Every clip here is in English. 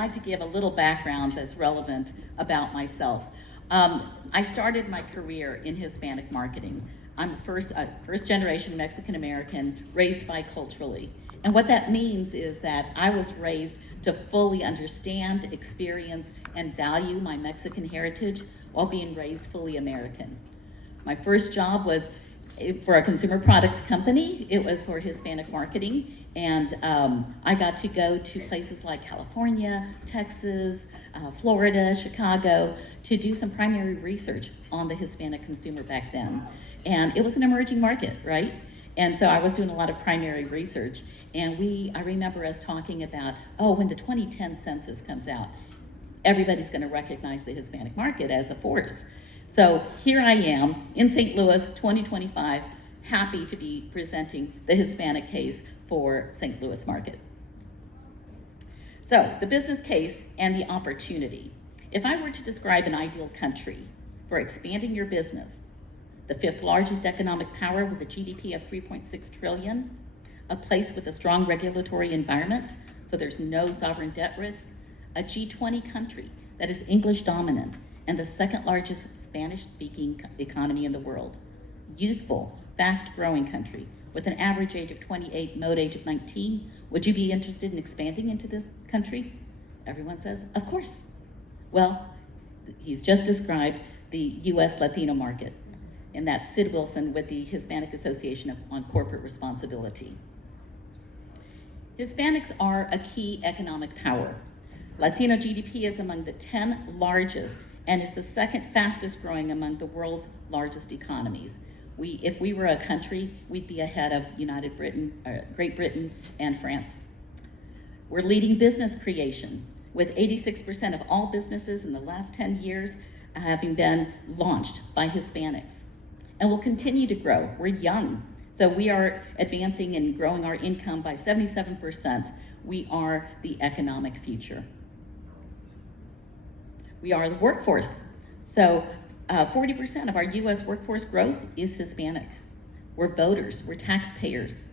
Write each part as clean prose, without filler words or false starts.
like to give a little background that's relevant about myself. I started my career in Hispanic marketing. I'm first generation Mexican American, raised biculturally. And what that means is that I was raised to fully understand, experience, and value my Mexican heritage while being raised fully American. My first job was for a consumer products company. It was for Hispanic marketing. And I got to go to places like California, Texas, Florida, Chicago, to do some primary research on the Hispanic consumer back then. And it was an emerging market, right? And so I was doing a lot of primary research. And I remember us talking about, when the 2010 census comes out, everybody's gonna recognize the Hispanic market as a force. So here I am in St. Louis, 2025, happy to be presenting the Hispanic case for St. Louis market. So the business case and the opportunity. If I were to describe an ideal country for expanding your business, the 5th largest economic power with a GDP of 3.6 trillion, a place with a strong regulatory environment, so there's no sovereign debt risk, a G20 country that is English dominant, and the 2nd largest Spanish-speaking economy in the world. Youthful, fast-growing country with an average age of 28, mode age of 19. Would you be interested in expanding into this country? Everyone says, of course. Well, he's just described the US Latino market, and that's Sid Wilson with the Hispanic Association on Corporate Responsibility. Hispanics are a key economic power. Latino GDP is among the 10 largest and is the 2nd fastest growing among the world's largest economies. If we were a country, we'd be ahead of Great Britain and France. We're leading business creation, with 86% of all businesses in the last 10 years having been launched by Hispanics. And we'll continue to grow. We're young, so we are advancing and growing our income by 77%. We are the economic future. We are the workforce. So 40% of our US workforce growth is Hispanic. We're voters, we're taxpayers.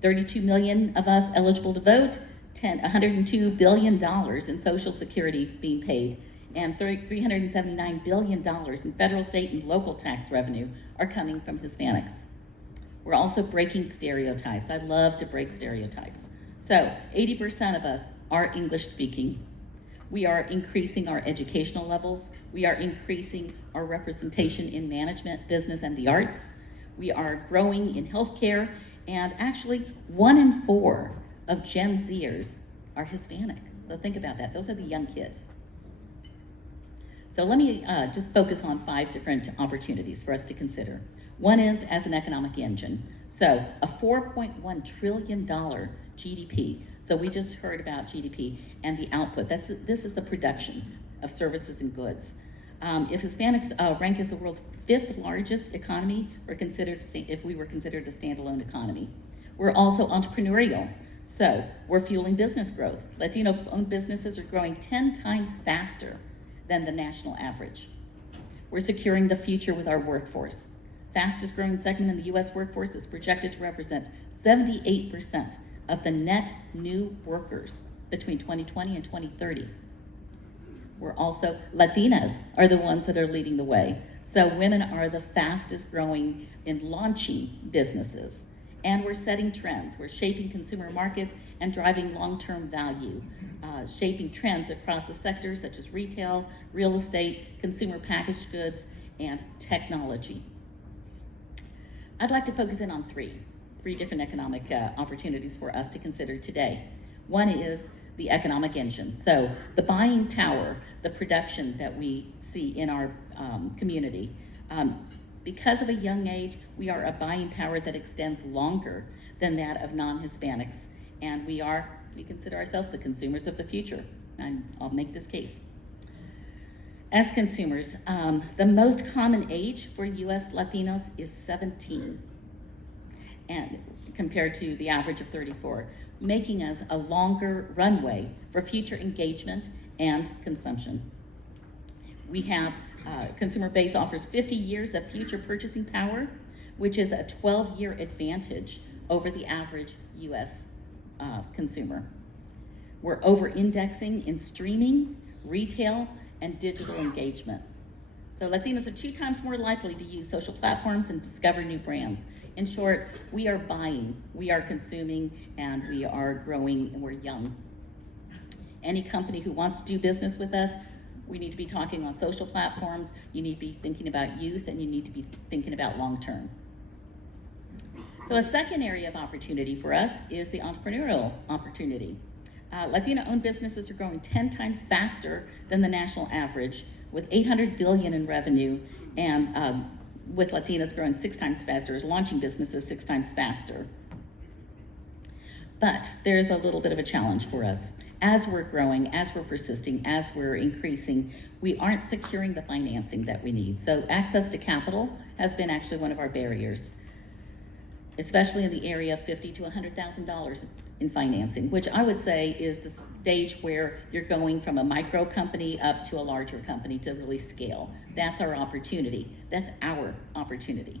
32 million of us eligible to vote, $102 billion in Social Security being paid, and $379 billion in federal, state, and local tax revenue are coming from Hispanics. We're also breaking stereotypes. I love to break stereotypes. So 80% of us are English speaking. We are increasing our educational levels. We are increasing our representation in management, business, and the arts. We are growing in healthcare, and actually 1 in 4 of Gen Zers are Hispanic. So think about that. Those are the young kids. So let me just focus on 5 different opportunities for us to consider. One is as an economic engine. So a $4.1 trillion GDP. So we just heard about GDP and the output. This is the production of services and goods. If Hispanics rank as the world's 5th largest economy, if we were considered a standalone economy. We're also entrepreneurial. So we're fueling business growth. Latino-owned businesses are growing 10 times faster than the national average. We're securing the future with our workforce. Fastest growing segment in the US workforce is projected to represent 78% of the net new workers between 2020 and 2030. Latinas are the ones that are leading the way. So women are the fastest growing in launching businesses. And we're setting trends. We're shaping consumer markets and driving long-term value, shaping trends across the sectors such as retail, real estate, consumer packaged goods, and technology. I'd like to focus in on three different economic opportunities for us to consider today. One is the economic engine. So the buying power, the production that we see in our community. Because of a young age, we are a buying power that extends longer than that of non-Hispanics. And we consider ourselves the consumers of the future. And I'll make this case. As consumers, the most common age for US Latinos is 17, and compared to the average of 34, making us a longer runway for future engagement and consumption. We have consumer base offers 50 years of future purchasing power, which is a 12-year advantage over the average US consumer. We're over-indexing in streaming, retail, and digital engagement. So Latinos are 2 times more likely to use social platforms and discover new brands. In short, we are buying, we are consuming, and we are growing, and we're young. Any company who wants to do business with us, we need to be talking on social platforms, you need to be thinking about youth, and you need to be thinking about long-term. So a second area of opportunity for us is the entrepreneurial opportunity. Latina-owned businesses are growing 10 times faster than the national average, with $800 billion in revenue, and with Latinas growing 6 times faster, launching businesses 6 times faster. But there's a little bit of a challenge for us. As we're growing, as we're persisting, as we're increasing, we aren't securing the financing that we need. So access to capital has been actually one of our barriers, especially in the area of $50,000 to $100,000 in financing, which I would say is the stage where you're going from a micro company up to a larger company to really scale. That's our opportunity. That's our opportunity.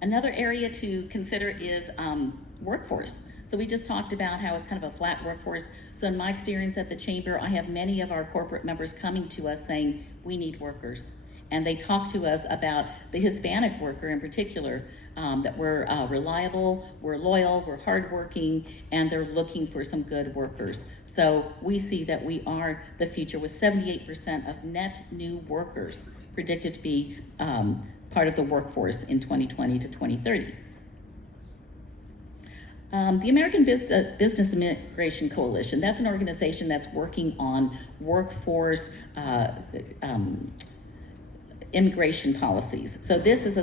Another area to consider is workforce. So we just talked about how it's kind of a flat workforce. So in my experience at the Chamber, I have many of our corporate members coming to us saying, we need workers. And they talk to us about the Hispanic worker in particular, that we're reliable, we're loyal, we're hardworking, and they're looking for some good workers. So we see that we are the future, with 78% of net new workers predicted to be part of the workforce in 2020 to 2030. The American Business Immigration Coalition, that's an organization that's working on workforce immigration policies. So this is a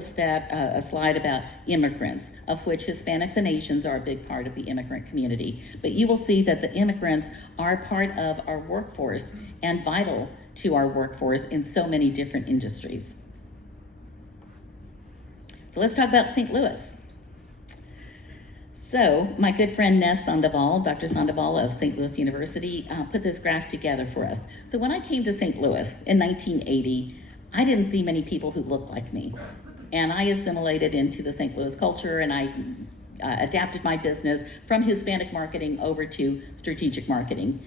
slide about immigrants, of which Hispanics and Asians are a big part of the immigrant community. But you will see that the immigrants are part of our workforce and vital to our workforce in so many different industries. So let's talk about St. Louis. So my good friend Ness Sandoval, Dr. Sandoval of St. Louis University, put this graph together for us. So when I came to St. Louis in 1980, I didn't see many people who looked like me. And I assimilated into the St. Louis culture, and I adapted my business from Hispanic marketing over to strategic marketing.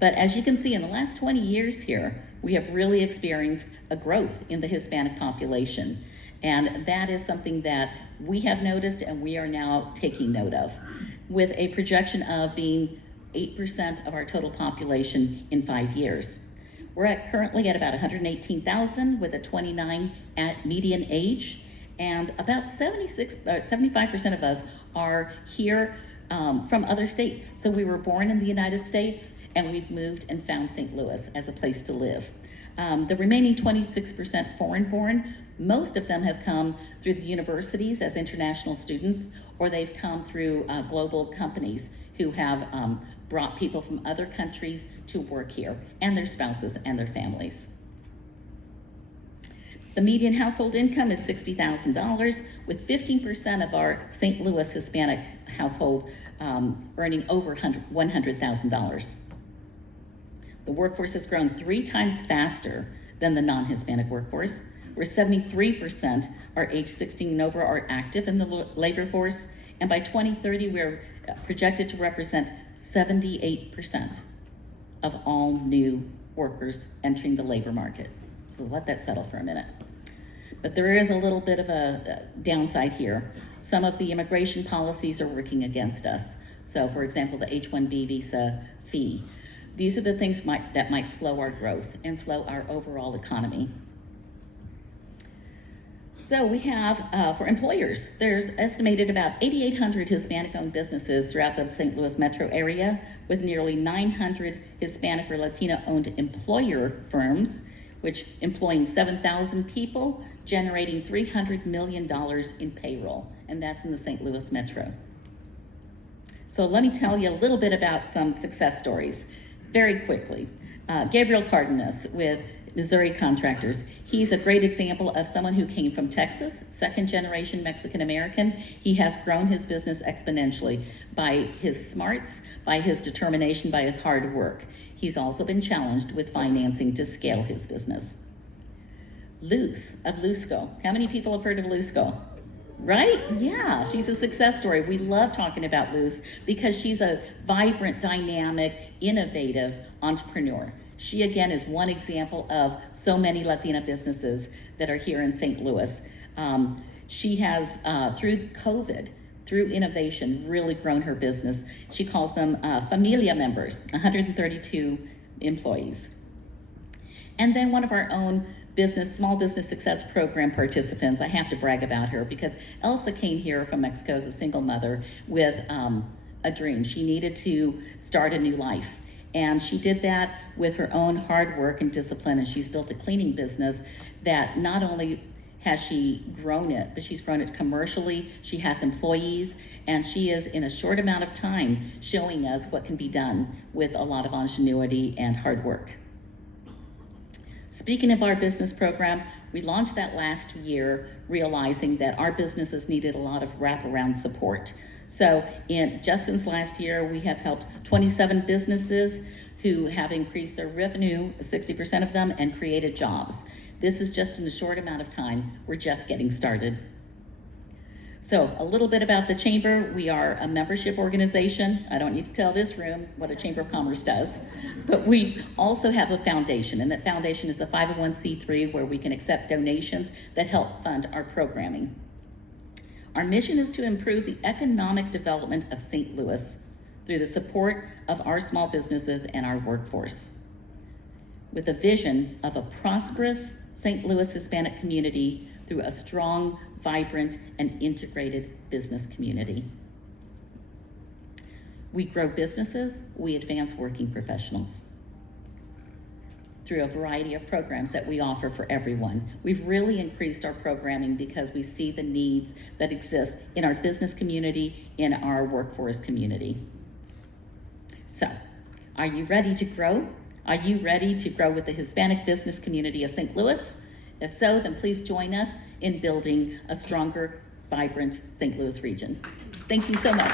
But as you can see, in the last 20 years here, we have really experienced a growth in the Hispanic population. And that is something that we have noticed and we are now taking note of, with a projection of being 8% of our total population in 5 years. We're currently at about 118,000 with a 29 at median age, and about 75% of us are here from other states. So we were born in the United States and we've moved and found St. Louis as a place to live. The remaining 26% foreign-born, most of them have come through the universities as international students, or they've come through global companies who have brought people from other countries to work here, and their spouses and their families. The median household income is $60,000, with 15% of our St. Louis Hispanic household earning over $100,000. The workforce has grown 3 times faster than the non-Hispanic workforce, where 73% are age 16 and over are active in the labor force, and by 2030 we're projected to represent 78% of all new workers entering the labor market. So let that settle for a minute. But there is a little bit of a downside here. Some of the immigration policies are working against us. So for example, the H-1B visa fee. These are the things that might slow our growth and slow our overall economy. So we have, for employers, there's estimated about 8,800 Hispanic-owned businesses throughout the St. Louis metro area, with nearly 900 Hispanic or Latina-owned employer firms, which employing 7,000 people, generating $300 million in payroll, and that's in the St. Louis metro. So let me tell you a little bit about some success stories very quickly. Gabriel Cardenas with Missouri Contractors. He's a great example of someone who came from Texas, second-generation Mexican-American. He has grown his business exponentially by his smarts, by his determination, by his hard work. He's also been challenged with financing to scale his business. Luce of Lusco. How many people have heard of Lusco? Right? Yeah, she's a success story. We love talking about Luz because she's a vibrant, dynamic, innovative entrepreneur. She, again, is one example of so many Latina businesses that are here in St. Louis. She has, through COVID, through innovation, really grown her business. She calls them familia members, 132 employees. And then one of our own small business success program participants, I have to brag about her because Elsa came here from Mexico as a single mother with a dream. She needed to start a new life. And she did that with her own hard work and discipline, and she's built a cleaning business that not only has she grown it, but she's grown it commercially. She has employees, and she is, in a short amount of time, showing us what can be done with a lot of ingenuity and hard work. Speaking of our business program, we launched that last year, realizing that our businesses needed a lot of wraparound support. So just since last year, we have helped 27 businesses who have increased their revenue, 60% of them, and created jobs. This is just in a short amount of time. We're just getting started. So a little bit about the Chamber. We are a membership organization. I don't need to tell this room what a Chamber of Commerce does, but we also have a foundation, and that foundation is a 501c3 where we can accept donations that help fund our programming. Our mission is to improve the economic development of St. Louis through the support of our small businesses and our workforce, with a vision of a prosperous St. Louis Hispanic community through a strong, vibrant, and integrated business community. We grow businesses, we advance working professionals through a variety of programs that we offer for everyone. We've really increased our programming because we see the needs that exist in our business community, in our workforce community. So, are you ready to grow? Are you ready to grow with the Hispanic business community of St. Louis? If so, then please join us in building a stronger, vibrant St. Louis region. Thank you so much.